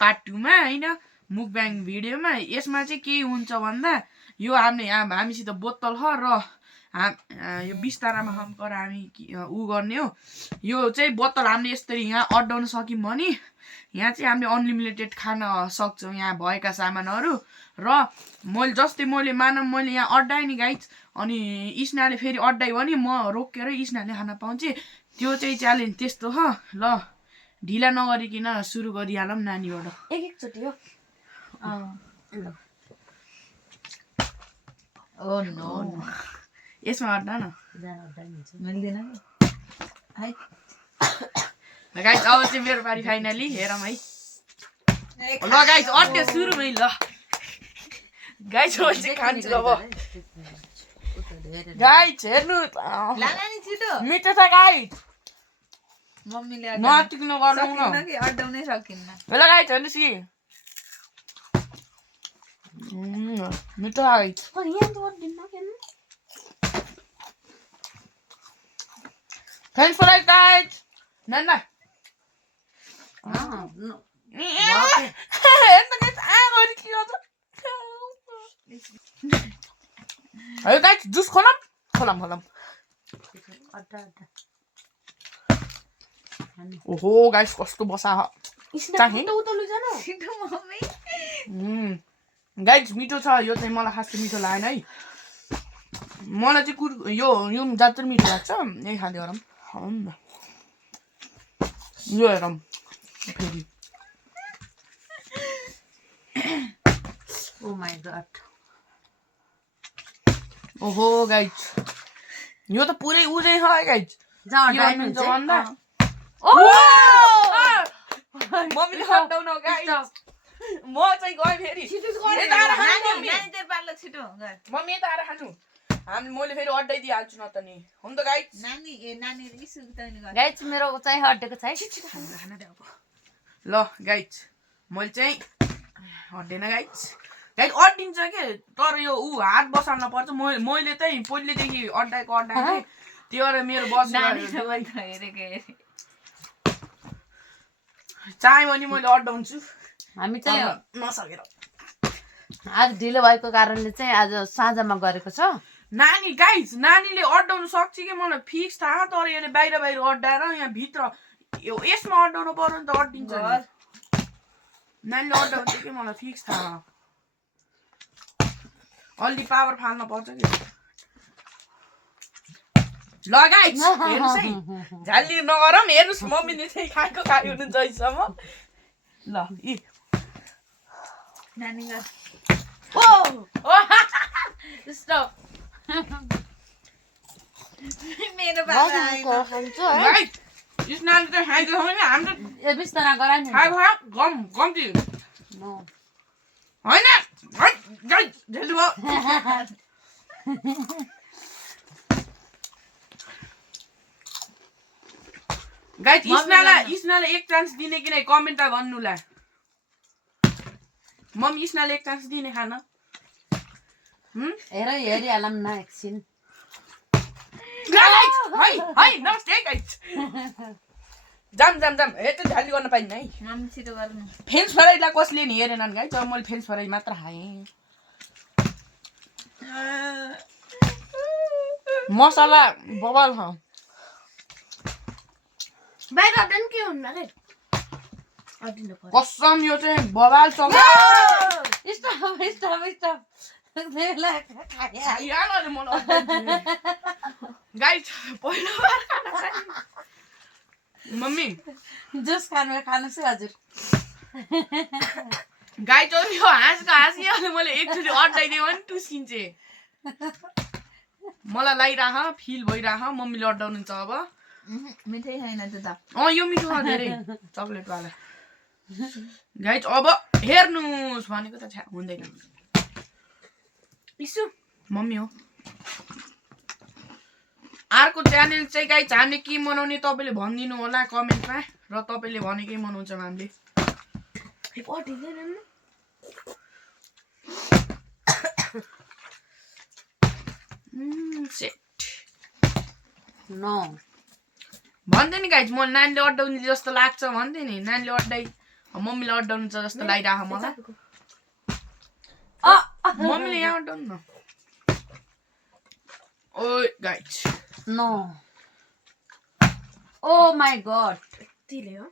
part 2 मा हैन मुकब्याङ भिडियोमा यसमा चाहिँ के हुन्छ भन्दा यो हामीसित बोतल छ र यो बिस्तारामा कर हामी उ गर्ने हो यो चाहिँ बोतल हामीले यसरी यहाँ अड्डाउन सक्यौं भने यहाँ चाहिँ हामीले अनलिमिटेड खान सक्छौं यहाँ भएका सामानहरु र मैले मानम मैले यहाँ अड्डाए नि गाइज अनि इस्नाले फेरि अड्डाइ भने म रोकेर इस्नाले खान पाउँछ त्यो चाहिँ च्यालेन्ज त्यस्तो हो ल ढिला नगरिकिन सुरु गरिहालौं नानीबाट एक चोटी हो ल ओ नो यसमा अड्डा न मिल्दैन है गाइज अब चाहिँ मेरो पारी फाइनली हेरौँ है ल गाइज अड्डे सुरुमै ल गाइज म चाहिँ खान्छु अब गाइज हेर्नु लाला नि छिटो मिठो छ गाइज मम्मीले नटिक्नु गर्नु न कि अड्डाउनै सकिन्न ल गाइज हेर्नुस् कि मिठो गाइज यहाँ त अड्डिन्न केन थ्याङ्क्स फर लाइक गाइज नन्ना है गाइज जुस खोलम ओहो गाइज कस्तो बसा गाइज मिठो छ यो चाहिँ मलाई खासै मिठो लागेन है मलाई चाहिँ यो जात्रै मिठो लाग्छ यही खाँदै गरौँ यो हेरौँ फेरि ओ माय गॉड ओहो गाइज यो त पुरै उजै छ है गाइज मम्मीले हटाउन गाइज म चाहिँ गएँ फेरि मम्मी यता आएर खानु मैले फेरि अड्डाइदिइहाल्छु न त नि हुन त गाइज गाइज मेरो चाहिँ अड्डेको छ है ल गाइज मैले चाहिँ हट्दैन गाइज अड्डिन्छ के तर यो हात बसाल्न पर्छ मैले चाहिँ पहिलेदेखि अड्डाएको त्यो भएर मेरो चाह्यो भने मैले अड्डाउँछु हामी चाहिँ नसकेर आज ढिलो भएको कारणले चाहिँ आज साँझमा गरेको छ नानीले अड्डाउन सक्छ कि मलाई फिक्स थाहा तर यसले बाहिर अड्डाएर यहाँ भित्र यसमा अड्डाउनु पर्यो नि त अड्डिन्छ नानीले अड्डाउँछ कि मलाई फिक्स थाहा अलि पावर फाल्न पर्छ कि ल गाइज हेर्नुस् है झाली नगरौँ हेर्नुस् मम्मीले चाहिँ खायो हुनुहुन्छ अहिलेसम्म ल नानी मेरो बाबा स्नान चाहिँ खाइदियो भने हाम्रो बिस्तारा गरायो नि कम्ती होइन गाइज इस्नालाई एक चान्स दिने कि नै कमेन्टमा भन्नुला मम्मी इस्नालाई एक चान्स दिने खान हेरिहालौँ न एकछिन जाम यता झाली गर्न पाइन्न है मम्मी छिटो गर्नु फ्रेन्च फ्राइजलाई कसले नि हेरेनन् गाइज अब मैले फ्रेन्च फ्राइज मात्र खाएँ मसला बबाल छ बाहिर अड्डन के हुन्न रे कसम यो चाहिँ बबाल चल्छ गाइज पहिलोबार खाना खाएँ मम्मी जुस खानुहोस् है हजुर गाई चोरी यो हाँसिहाल्यो मैले एकचोटि अड्डाइदियो भने टुसिन्छे मलाई लागिराख फिल भइराख मम्मीले अड्डाउनुहुन्छ अब मिठै छैन त्यो त यो मिठो छ धेरै चक्लेट वाला गाइज अब हेर्नुस् भनेको त हुँदैन इसु मम्मी हो अर्को च्यानल चाहिँ गाइज हामीले के मनाउने तपाईँले भनिदिनु होला कमेन्टमा र तपाईँले भनेकै मनाउँछौँ हामीले भन्दै नि गाइज म नानीले अड्डाउने जस्तो लाग्छ भन्दै नि नानीले मम्मीले अड्डाउनु छ जस्तो लागिरहेको मलाई मम्मीले यहाँ अड्डाउनु न ओइ guys no oh my god यतिले हो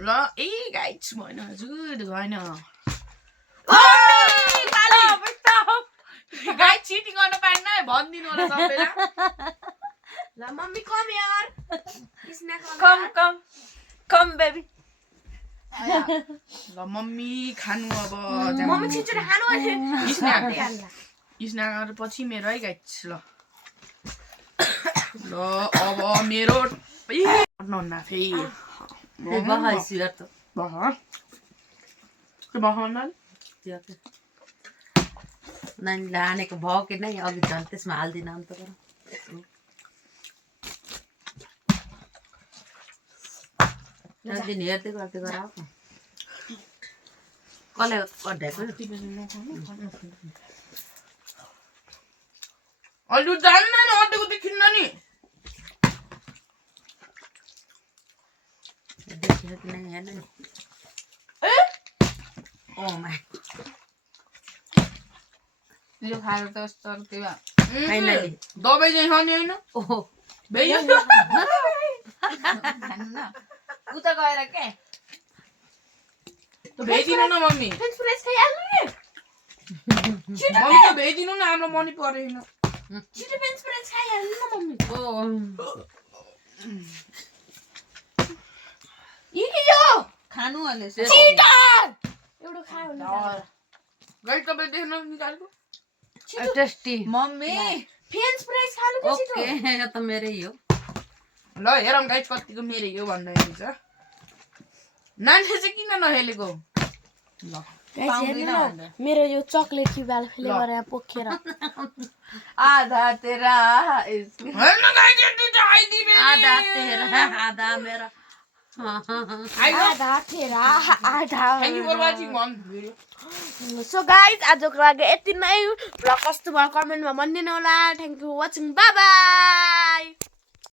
ल ए गाइस भएन हजुर भएन गाइस चिटिङ गर्न पाएन भनिदिनु होला सबैलाई ल मम्मी कम यार स्नैक कम बेबी ल मम्मी खानु अब मम्मी छिटो खानु स्न्याक पछि मेरो है गाइस ल अब मेरो नहुन्न फेरि बहाइसियर त नानीले हानेको भयो कि नै अघि झन् त्यसमा हाल्दिनँ अन्त दिन हेर्दै गर्दै गर कसले अड्याएको अलु जान्न नि अड्डेको देखिन्न नि देखियो कि नै हेर्न नि ओ माई यो खाएर त सर्के भा फाइनली दबाई चाहिँ खाने होइन ओहो भ्याइयो खानु न उता गएर के त भेजिदिनु न मम्मी फ्रेन्च फ्राइज खाइहाल्नु नि मम्मी त भेजिदिनु न हाम्रो मनी परेन छिटो फ्रेन्च फ्राइज खाइहाल्नु न मम्मी ओ यो खानु अहिले छिटो एउटा खायो नि गाइस तपाईले देख्न निकालेको टेस्टी मम्मी फ्रेन्च फ्राइज खानु के छिटो ओके यो त मेरै हो ल हेरौँ गाइस कतिको मेरो यो भन्दाखेरि छ नानीले चाहिँ किन नहेलेको ल मेरो यो चकलेट क्युबाल फ्लेभर यहाँ पोखेर आधा तेरा हेर्न गाइस यति चाहिँ आइदिबे आधा तेरा आधा मेरा आधा तेरा आधा थ्याङ्क यू फर वाचिङ मम भिडियो सो गाइज आजको लागि यति नै र कस्तो भयो कमेन्टमा भनिदिनु होला thank you watching by by